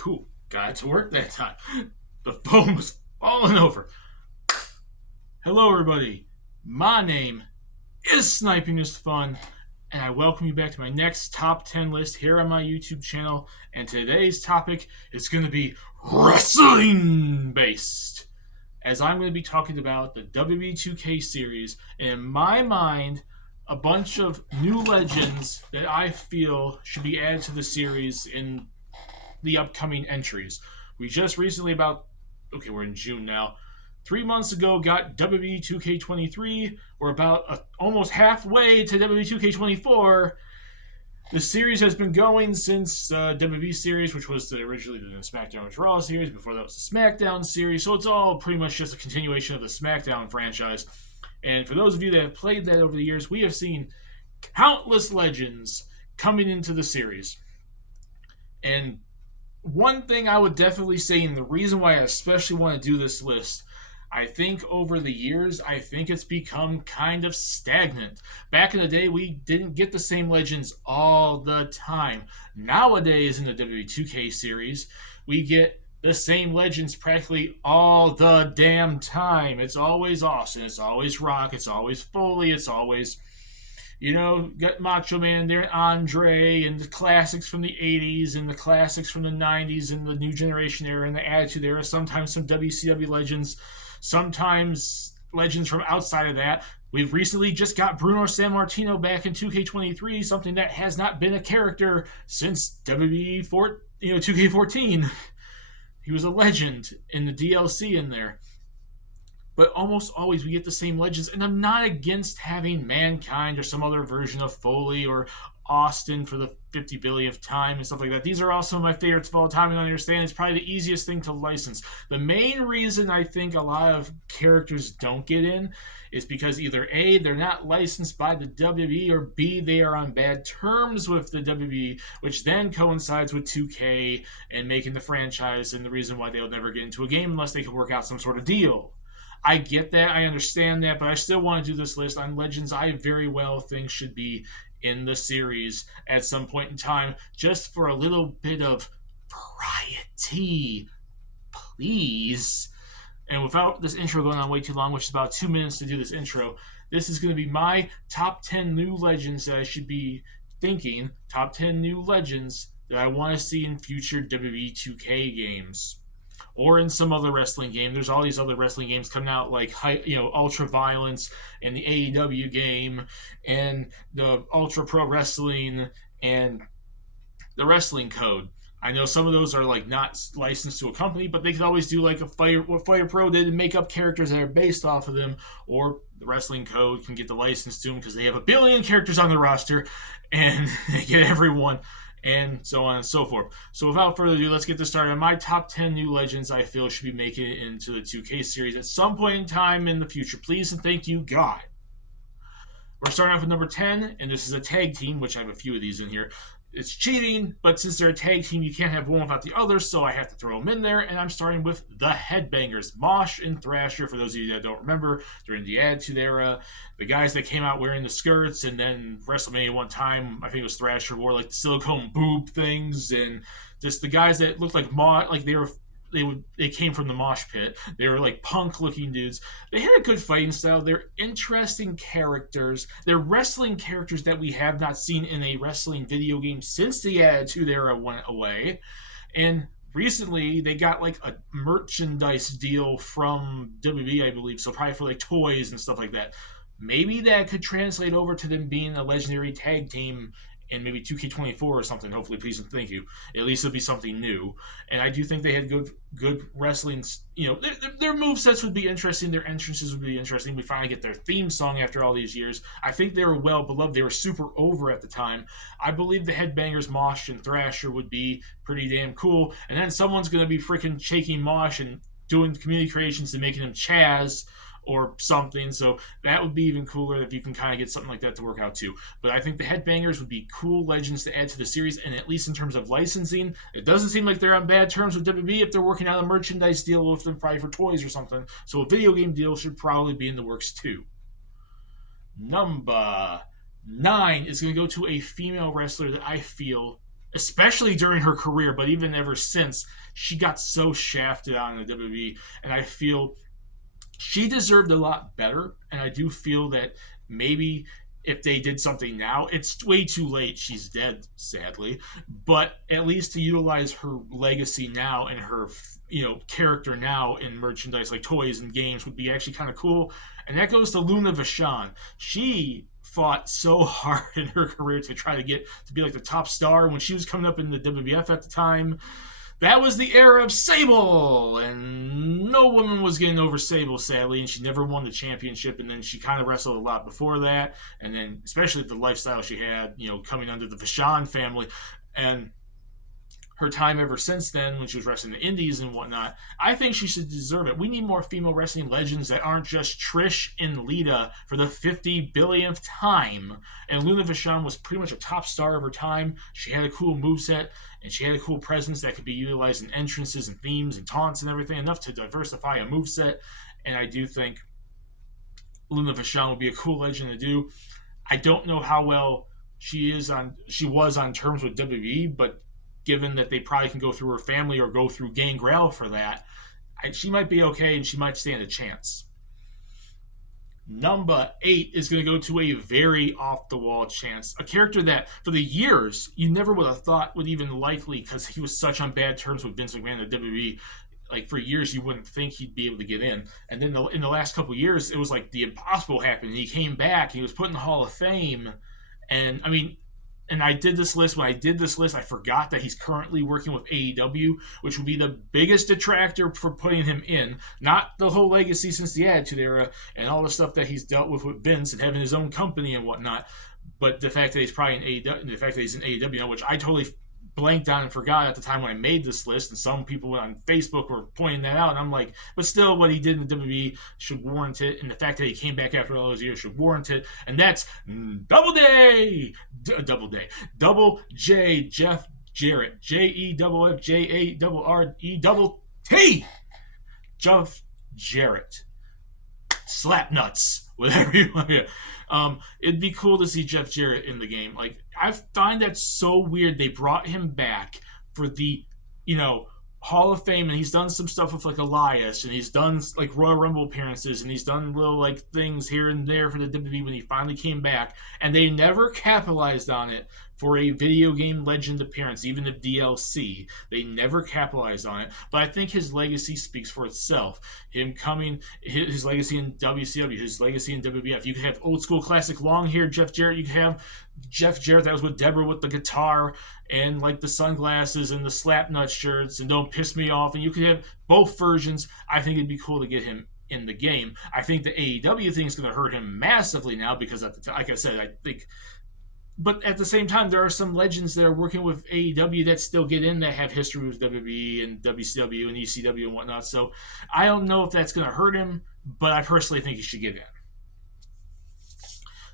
Cool. Got to work that time. The phone was falling over. Hello, everybody. My name is Sniping is Fun, and I welcome you back to my next top 10 list here on my YouTube channel. And today's topic is going to be wrestling based, as I'm going to be talking about the WWE2K series, and in my mind, a bunch of new legends that I feel should be added to the series in the upcoming entries. We just recently we're in June now. 3 months ago got WWE2K23. We're about almost halfway to WWE2K24. The series has been going since WWE series, which was originally the SmackDown vs. Raw series. Before that was the SmackDown series. So it's all pretty much just a continuation of the SmackDown franchise. And for those of you that have played that over the years, we have seen countless legends coming into the series. And one thing I would definitely say, and the reason why I especially want to do this list, I think over the years, I think it's become kind of stagnant. Back in the day, we didn't get the same legends all the time. Nowadays, in the WWE2K series, we get the same legends practically all the damn time. It's always Austin, it's always Rock, it's always Foley, it's always, got Macho Man there, Andre, and the classics from the 80s, and the classics from the 90s, and the New Generation era, and the Attitude era, sometimes some WCW legends, sometimes legends from outside of that. We've recently just got Bruno Sammartino back in 2K23, something that has not been a character since WWE 2K14. He was a legend in the DLC in there. But almost always we get the same legends, and I'm not against having Mankind or some other version of Foley or Austin for the 50 billionth time and stuff like that. These are also my favorites of all time, and I understand it's probably the easiest thing to license. The main reason I think a lot of characters don't get in is because either A, they're not licensed by the WWE, or B, they are on bad terms with the WWE, which then coincides with 2K and making the franchise, and the reason why they'll never get into a game unless they can work out some sort of deal. I get that, I understand that, but I still want to do this list on legends I very well think should be in the series at some point in time, just for a little bit of variety, please. And without this intro going on way too long, which is about 2 minutes to do this intro, this is going to be my top 10 new legends that I should be thinking, top 10 new legends that I want to see in future WWE 2K games. Or in some other wrestling game. There's all these other wrestling games coming out, like Ultra Violence and the AEW game and the Ultra Pro Wrestling and the Wrestling Code. I know some of those are like not licensed to a company, but they could always do like what Fire Pro did and make up characters that are based off of them. Or the Wrestling Code can get the license to them because they have a billion characters on their roster and they get everyone. And so on and so forth. So without further ado, let's get this started. My top 10 new legends I feel should be making it into the 2K series at some point in time in the future. Please and thank you, God. We're starting off with number 10, and this is a tag team, which I have a few of these in here. It's cheating, but since they're a tag team, you can't have one without the other, so I have to throw them in there, and I'm starting with the Headbangers, Mosh and Thrasher. For those of you that don't remember, during the Attitude Era, the guys that came out wearing the skirts, and then WrestleMania one time, I think it was Thrasher, wore like the silicone boob things, and just the guys that looked like they came from the mosh pit. They were like punk looking dudes. They had a good fighting style. They're interesting characters. They're wrestling characters that we have not seen in a wrestling video game since the Attitude Era went away. And recently they got like a merchandise deal from WWE, I believe. So probably for like toys and stuff like that. Maybe that could translate over to them being a legendary tag team and maybe 2K24 or something. Hopefully, please and thank you. At least it'll be something new. And I do think they had good wrestling. Their movesets would be interesting. Their entrances would be interesting. We finally get their theme song after all these years. I think they were well beloved. They were super over at the time. I believe the Headbangers, Mosh, and Thrasher would be pretty damn cool. And then someone's going to be freaking shaking Mosh and doing community creations and making him Chaz or something, so that would be even cooler if you can kind of get something like that to work out too. But I think the Headbangers would be cool legends to add to the series, and at least in terms of licensing, it doesn't seem like they're on bad terms with WWE if they're working out a merchandise deal with them, probably for toys or something. So a video game deal should probably be in the works too. Number 9 is going to go to a female wrestler that I feel especially during her career, but even ever since, she got so shafted on the WWE, and I feel she deserved a lot better. And I do feel that maybe if they did something now, it's way too late. She's dead, sadly. But at least to utilize her legacy now and her, character now in merchandise like toys and games would be actually kind of cool. And that goes to Luna Vashon. She fought so hard in her career to try to get to be like the top star when she was coming up in the WWF at the time. That was the era of Sable, and no woman was getting over Sable, sadly, and she never won the championship. And then she kind of wrestled a lot before that, and then especially the lifestyle she had, coming under the Vashon family, and her time ever since then when she was wrestling the indies and whatnot. I think she should deserve it. We need more female wrestling legends that aren't just Trish and Lita for the 50 billionth time. And Luna Vachon was pretty much a top star of her time. She had a cool moveset and she had a cool presence that could be utilized in entrances and themes and taunts and everything, enough to diversify a moveset. And I do think Luna Vachon would be a cool legend to do. I don't know how well she was on terms with WWE, but given that they probably can go through her family or go through Gangrel for that, she might be okay and she might stand a chance. Number 8 is going to go to a very off-the-wall chance. A character that, for the years, you never would have thought would even likely, because he was such on bad terms with Vince McMahon and WWE, like for years you wouldn't think he'd be able to get in. And then in the last couple of years, it was like the impossible happened. He came back, he was put in the Hall of Fame. And I did this list. When I did this list, I forgot that he's currently working with AEW, which will be the biggest detractor for putting him in. Not the whole legacy since the Attitude Era and all the stuff that he's dealt with Vince and having his own company and whatnot, but the fact that he's probably in AEW, the fact that he's in AEW, which I totally blanked on and forgot at the time when I made this list, and some people on Facebook were pointing that out, and I'm like, but still, what he did in the WWE should warrant it, and the fact that he came back after all those years should warrant it, and that's Double J, Jeff Jarrett, JEFFJARRETT, Jeff Jarrett. Slap nuts, whatever you want to. It'd be cool to see Jeff Jarrett in the game. Like, I find that so weird. They brought him back for the, Hall of Fame, and he's done some stuff with like Elias, and he's done like Royal Rumble appearances, and he's done little like things here and there for the WWE when he finally came back, and they never capitalized on it for a video game legend appearance, even the DLC. They never capitalized on it, but I think his legacy speaks for itself. Him coming, his legacy in WCW, his legacy in WWF. You could have old school classic long hair Jeff Jarrett. You could have Jeff Jarrett that was with Deborah with the guitar and like the sunglasses and the slapnut shirts and Don't Piss Me Off, and you could have both versions. I think it'd be cool to get him in the game. I think the AEW thing is going to hurt him massively now because, like I said, I think. But at the same time, there are some legends that are working with AEW that still get in that have history with WWE and WCW and ECW and whatnot. So I don't know if that's going to hurt him, but I personally think he should get in.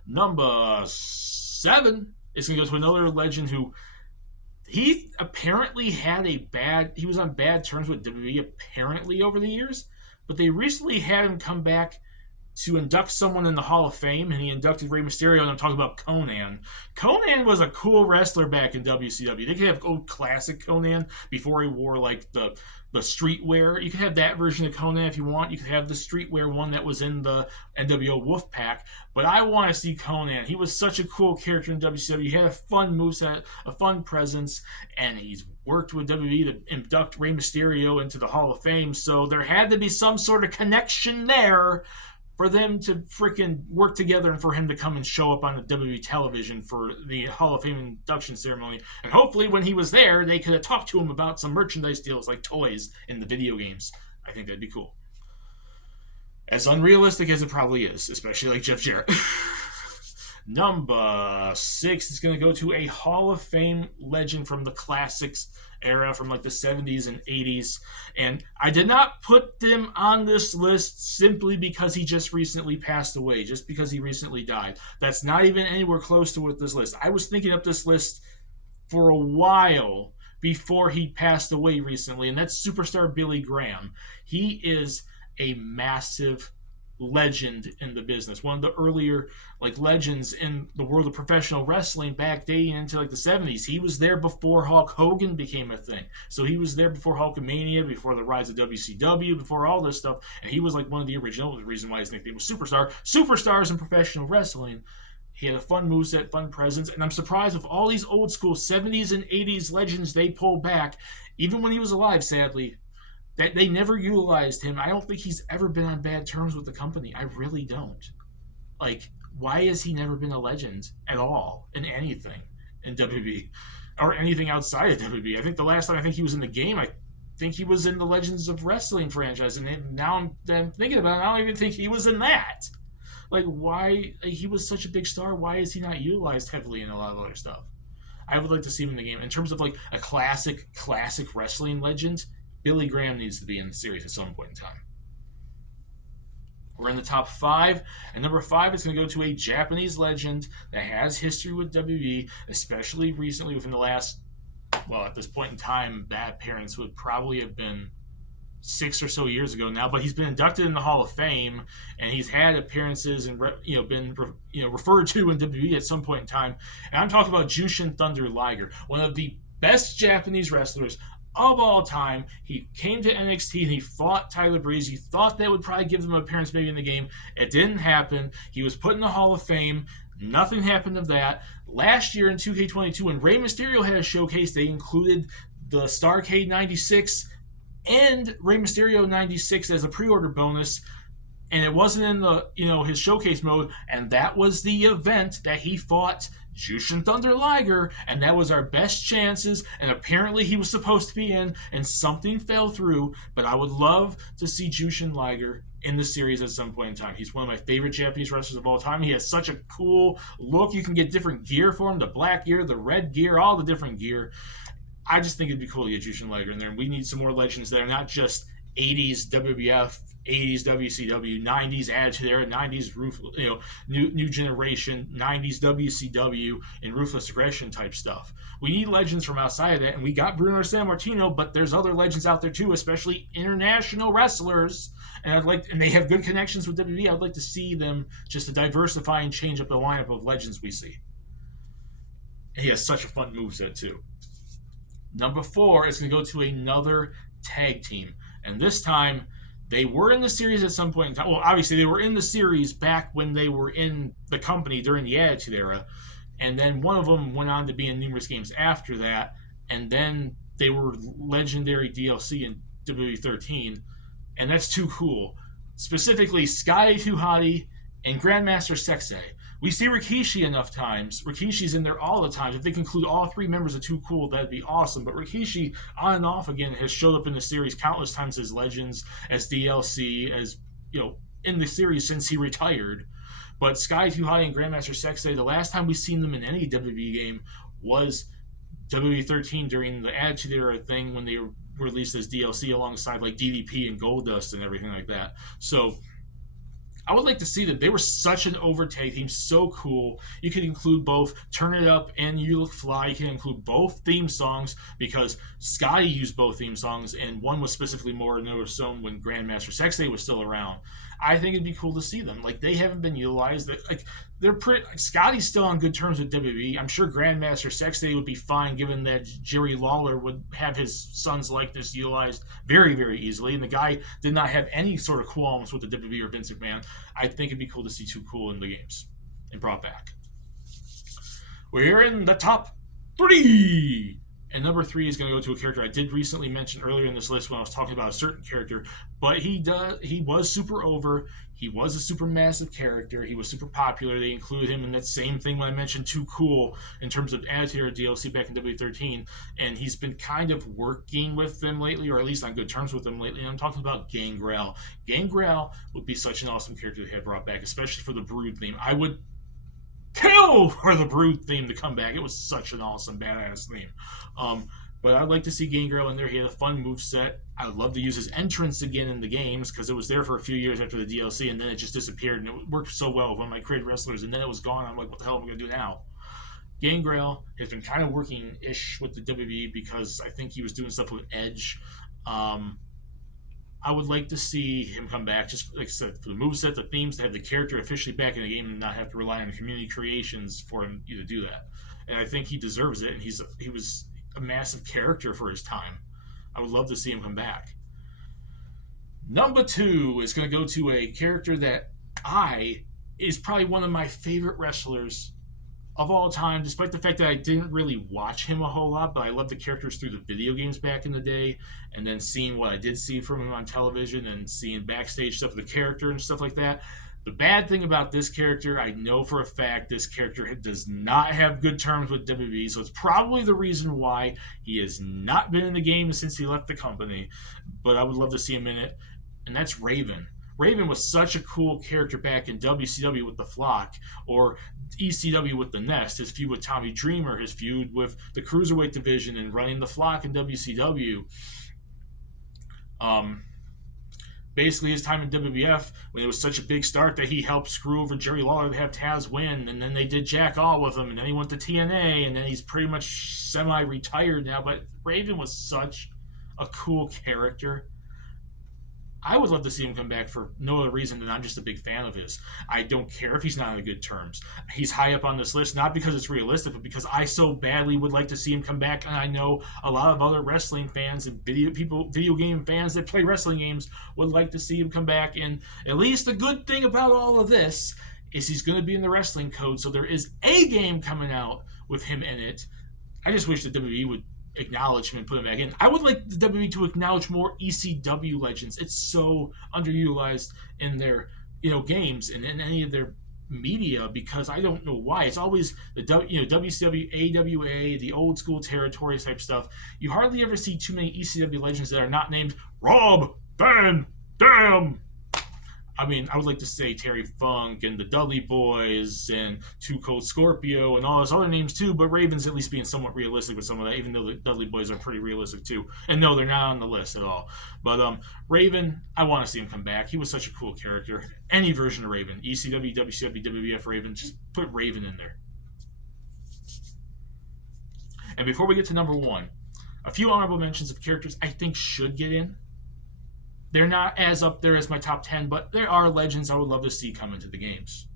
Number 7 is going to go to another legend who he apparently he was on bad terms with WWE apparently over the years, but they recently had him come back to induct someone in the Hall of Fame, and he inducted Rey Mysterio, and I'm talking about Conan. Conan was a cool wrestler back in WCW. They could have old classic Conan before he wore like the streetwear. You could have that version of Conan if you want. You could have the streetwear one that was in the NWO Wolfpack. But I want to see Conan. He was such a cool character in WCW. He had a fun moveset, a fun presence, and he's worked with WWE to induct Rey Mysterio into the Hall of Fame. So there had to be some sort of connection there for them to freaking work together and for him to come and show up on the WWE television for the Hall of Fame induction ceremony. And hopefully when he was there, they could have talked to him about some merchandise deals like toys in the video games. I think that'd be cool. As unrealistic as it probably is, especially like Jeff Jarrett. Number 6 is going to go to a Hall of Fame legend from the classics era, from like the 70s and 80s. And I did not put them on this list simply because he just recently passed away, just because he recently died. That's not even anywhere close to what this list. I was thinking up this list for a while before he passed away recently, and that's superstar Billy Graham. He is a massive legend in the business, one of the earlier like legends in the world of professional wrestling back dating into like the 70s. He was there before Hulk Hogan became a thing. So he was there before Hulkamania, before the rise of WCW, before all this stuff, and he was like one of the original. The reason why his nickname was Superstar. Superstars in professional wrestling. He had a fun moveset, fun presence, and I'm surprised with all these old school 70s and 80s legends they pulled back, even when he was alive, sadly, that they never utilized him. I don't think he's ever been on bad terms with the company. I really don't. Like, why has he never been a legend at all in anything in WB or anything outside of WB? I think the last time I think he was in the game, I think he was in the Legends of Wrestling franchise, and now I'm thinking about it, I don't even think he was in that. Like, why? He was such a big star. Why is he not utilized heavily in a lot of other stuff? I would like to see him in the game. In terms of like a classic wrestling legend, Billy Graham needs to be in the series at some point in time. We're in the top 5, and number 5 is going to go to a Japanese legend that has history with WWE, especially recently within the last, well, at this point in time, Bad Parents would probably have been 6 or so years ago now, but he's been inducted in the Hall of Fame, and he's had appearances and been referred to in WWE at some point in time. And I'm talking about Jushin Thunder Liger, one of the best Japanese wrestlers of all time. He came to NXT and he fought Tyler Breeze. You thought that would probably give him an appearance maybe in the game. It didn't happen. He was put in the Hall of Fame. Nothing happened of that. Last year in 2K22, when Rey Mysterio had a showcase, they included the Starrcade 96 and Rey Mysterio 96 as a pre-order bonus, and it wasn't in the his showcase mode, and that was the event that he fought Jushin Thunder Liger, and that was our best chances, and apparently he was supposed to be in, and something fell through. But I would love to see Jushin Liger in the series at some point in time. He's one of my favorite Japanese wrestlers of all time. He has such a cool look. You can get different gear for him, the black gear, the red gear, all the different gear. I just think it'd be cool to get Jushin Liger in there, and we need some more legends that are not just 80s WWF, 80s WCW, 90s Attitude Era, 90s new generation, 90s WCW, and Ruthless Aggression type stuff. We need legends from outside of that, and we got Bruno Sammartino, but there's other legends out there too, especially international wrestlers, and they have good connections with WWE. I'd like to see them just to diversify and change up the lineup of legends we see. And he has such a fun moveset too. Number 4 is going to go to another tag team. And this time, they were in the series at some point in time. Well, obviously, they were in the series back when they were in the company during the Attitude Era. And then one of them went on to be in numerous games after that. And then they were legendary DLC in WWE13. And that's too cool. Specifically, Scotty 2 Hotty and Grandmaster Sexay. We see Rikishi enough times. Rikishi's in there all the time. If they can include all 3 members of Too Cool, that'd be awesome. But Rikishi, on and off again, has showed up in the series countless times as legends, as DLC, as, in the series since he retired. But Sky 2 Hotty and Grandmaster Sexay, the last time we've seen them in any WWE game was WWE13 during the Attitude Era thing when they were released as DLC alongside like DDP and Goldust and everything like that. So I would like to see them. They were such an overtake team, so cool. You could include both Turn It Up and You Look Fly. You can include both theme songs because Scotty used both theme songs, and one was specifically more noticeable when Grandmaster Sexay was still around. I think it'd be cool to see them. Like, they haven't been utilized. They're pretty. Scotty's still on good terms with WWE. I'm sure Grandmaster Sexay would be fine, given that Jerry Lawler would have his son's likeness utilized very, very easily, and the guy did not have any sort of qualms with the WWE or Vince McMahon. I think it'd be cool to see Too Cool in the games and brought back. We're in the top 3. And number 3 is going to go to a character I did recently mention earlier in this list when I was talking about a certain character. But he was super over. He was a super massive character. He was super popular. They included him in that same thing when I mentioned Too Cool in terms of Attitude Era DLC back in W13. And he's been kind of working with them lately, or at least on good terms with them lately. And I'm talking about Gangrel. Gangrel would be such an awesome character to have brought back, especially for the Brood theme. I would kill for the Brood theme to come back. It was such an awesome, badass theme. But I'd like to see Gangrel in there. He had a fun moveset. I would love to use his entrance again in the games because it was there for a few years after the DLC, and then it just disappeared, and it worked so well with one of my created wrestlers, and then it was gone. I'm like, what the hell am I going to do now? Gangrel has been kind of working-ish with the WWE because I think he was doing stuff with Edge. I I would like to see him come back, just like I said, for the moveset, the themes, to have the character officially back in the game and not have to rely on community creations for him to do that. And I think he deserves it, and he was a massive character for his time. I would love to see him come back. Number 2 is going to go to a character that is probably one of my favorite wrestlers of all time, despite the fact that I didn't really watch him a whole lot, but I loved the characters through the video games back in the day, and then seeing what I did see from him on television and seeing backstage stuff of the character and stuff like that. The bad thing about this character, I know for a fact this character does not have good terms with WWE, so it's probably the reason why he has not been in the game since he left the company, but I would love to see him in it, and that's Raven. Raven was such a cool character back in WCW with the Flock, or ECW with the Nest, his feud with Tommy Dreamer, his feud with the Cruiserweight division and running the Flock in WCW. Basically, his time in WWF, when it was such a big start that he helped screw over Jerry Lawler to have Taz win, and then they did Jack All with him, and then he went to TNA, and then he's pretty much semi-retired now, but Raven was such a cool character. I would love to see him come back for no other reason than I'm just a big fan of his. I don't care if he's not on good terms. He's high up on this list, not because it's realistic, but because I so badly would like to see him come back, and I know a lot of other wrestling fans and video game fans that play wrestling games would like to see him come back. And at least the good thing about all of this is he's going to be in the wrestling code, so there is a game coming out with him in it. I just wish the WWE would acknowledge him and put him back in. I would like the WWE to acknowledge more ECW legends. It's so underutilized in their games and in any of their media, because I don't know why. It's always the WCW, AWA, the old school territories type stuff. You hardly ever see too many ECW legends that are not named Rob Van Dam. I mean, I would like to say Terry Funk and the Dudley Boys and Too Cold Scorpio and all those other names too, but Raven's at least being somewhat realistic with some of that, even though the Dudley Boys are pretty realistic too. And no, they're not on the list at all. But Raven, I want to see him come back. He was such a cool character. Any version of Raven, ECW, WCW, WWF Raven, just put Raven in there. And before we get to number 1, a few honorable mentions of characters I think should get in. They're not as up there as my top 10, but there are legends I would love to see come into the games.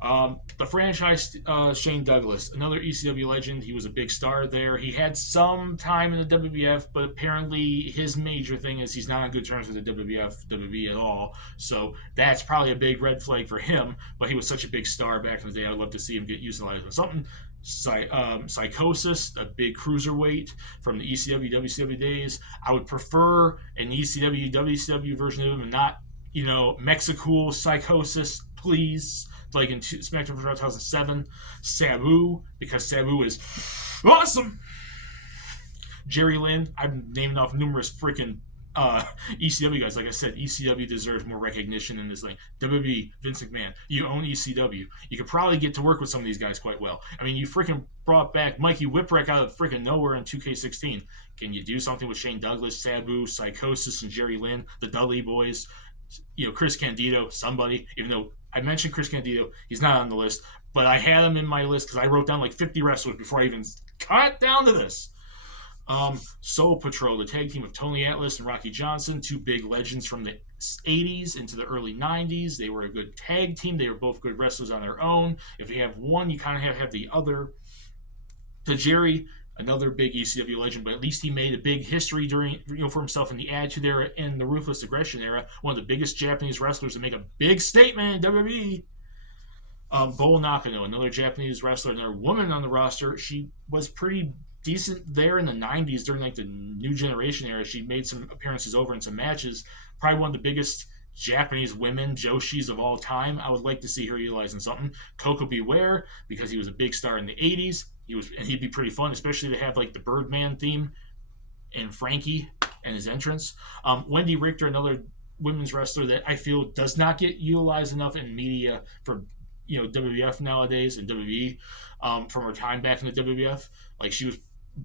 The franchise, Shane Douglas, another ECW legend. He was a big star there. He had some time in the WWF, but apparently his major thing is he's not on good terms with the WWE at all. So that's probably a big red flag for him, but he was such a big star back in the day. I would love to see him get utilized on something. Psychosis, a big cruiserweight from the ECW, WCW days. I would prefer an ECW, WCW version of him and not, Mexicool Psychosis, please. Like in SmackDown 2007. Sabu, because Sabu is awesome. Jerry Lynn, I'm naming off numerous freaking ECW guys. Like I said, ECW deserves more recognition in this thing. WWE, Vince McMahon, you own ECW. You could probably get to work with some of these guys quite well. I mean, you freaking brought back Mikey Whipwreck out of freaking nowhere in 2K16. Can you do something with Shane Douglas, Sabu, Psychosis, and Jerry Lynn, the Dudley Boys? Chris Candido, somebody, even though I mentioned Chris Candido, he's not on the list, but I had him in my list because I wrote down like 50 wrestlers before I even got down to this. Soul Patrol, the tag team of Tony Atlas and Rocky Johnson, two big legends from the 80s into the early 90s. They were a good tag team. They were both good wrestlers on their own. If you have one, you kind of have the other. Tajiri, another big ECW legend, but at least he made a big history during, for himself in the Attitude Era and the Ruthless Aggression Era. One of the biggest Japanese wrestlers to make a big statement in WWE. Bo Nakano, another Japanese wrestler, another woman on the roster. She was pretty decent there in the 90s during like the New Generation era. She made some appearances over in some matches. Probably one of the biggest Japanese women Joshis of all time. I would like to see her utilizing something. Koko Beware, because he was a big star in the 80s. He'd be pretty fun, especially to have like the Birdman theme and Frankie and his entrance. Wendy Richter, another women's wrestler that I feel does not get utilized enough in media for WWF nowadays and WWE from her time back in the WWF. Like, she was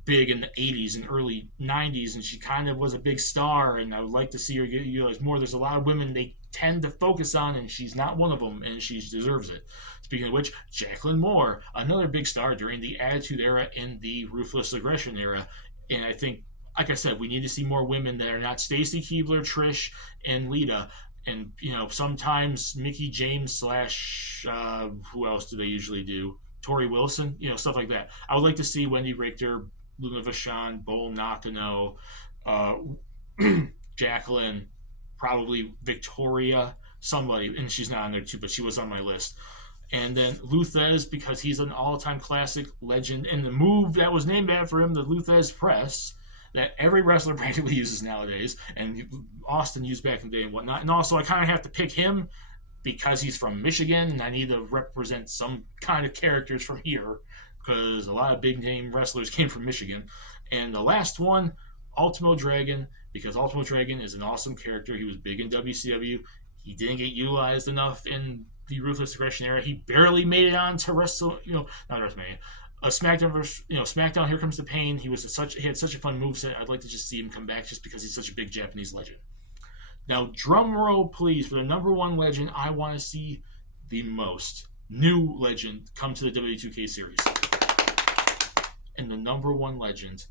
big in the 80s and early 90s, and she kind of was a big star, and I would like to see her get utilized more. There's a lot of women they tend to focus on, and she's not one of them, and she deserves it. Speaking of which, Jacqueline Moore, another big star during the Attitude Era and the Ruthless Aggression Era, and I think like I said, we need to see more women that are not Stacy Keibler, Trish, and Lita. And, sometimes Mickey James slash, who else do they usually do? Tori Wilson, stuff like that. I would like to see Wendy Richter, Luna Vashon, Bull Nakano, uh, Jacqueline, probably Victoria, somebody, and she's not on there too, but she was on my list. And then Luthez, because he's an all-time classic legend, and the move that was named after him, the Luthez Press, that every wrestler practically uses nowadays, and Austin used back in the day and whatnot. And also, I kind of have to pick him because he's from Michigan, and I need to represent some kind of characters from here, because a lot of big-name wrestlers came from Michigan. And the last one, Ultimo Dragon, because Ultimo Dragon is an awesome character. He was big in WCW. He didn't get utilized enough in the Ruthless Aggression era. He barely made it on to not WrestleMania. SmackDown versus, SmackDown. Here Comes the Pain. He had such a fun moveset. I'd like to just see him come back just because he's such a big Japanese legend. Now, drum roll, please, for the number one legend I want to see the most. New legend come to the WWE2K series. And the number one legend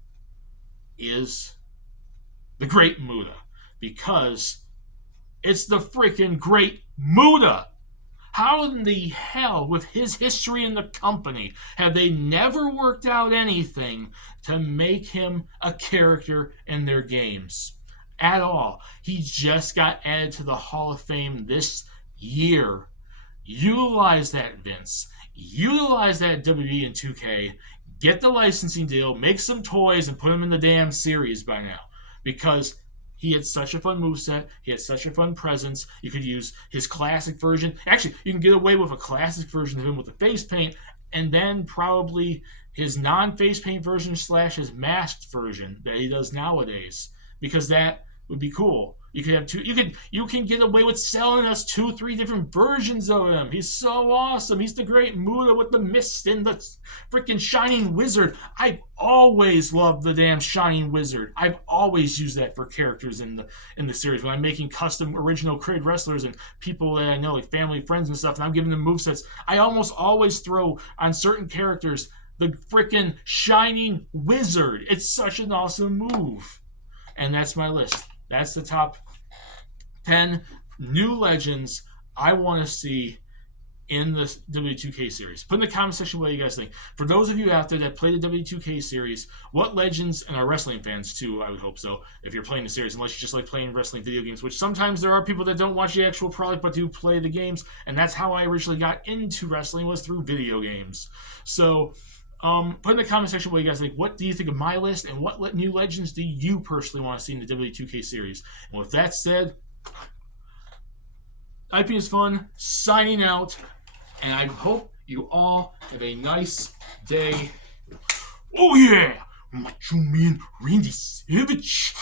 is the Great Muta. Because it's the freaking Great Muta. How in the hell, with his history in the company, have they never worked out anything to make him a character in their games? At all. He just got added to the Hall of Fame this year. Utilize that, Vince. Utilize that, WWE and 2K. Get the licensing deal, make some toys, and put them in the damn series by now. Because he had such a fun moveset. He had such a fun presence. You could use his classic version. Actually, you can get away with a classic version of him with the face paint, and then probably his non-face paint version / his masked version that he does nowadays. Because that would be cool. You could have two. You can get away with selling us 2-3 different versions of him. He's so awesome. He's the Great Muta with the mist and the freaking Shining Wizard. I've always loved the damn Shining Wizard. I've always used that for characters in the series when I'm making custom original created wrestlers and people that I know, like family, friends, and stuff. And I'm giving them movesets. I almost always throw on certain characters the freaking Shining Wizard. It's such an awesome move. And that's my list. That's the top 10 new legends I want to see in the W2K series. Put in the comment section what you guys think. For those of you out there that play the W2K series, what legends, and are wrestling fans too, I would hope so, if you're playing the series, unless you just like playing wrestling video games, which sometimes there are people that don't watch the actual product but do play the games, and that's how I originally got into wrestling, was through video games. So put in the comment section what you guys think. What do you think of my list, and what new legends do you personally want to see in the W2K series? And with that said, IP is fun, signing out, and I hope you all have a nice day. Oh yeah! Macho Man Randy Savage!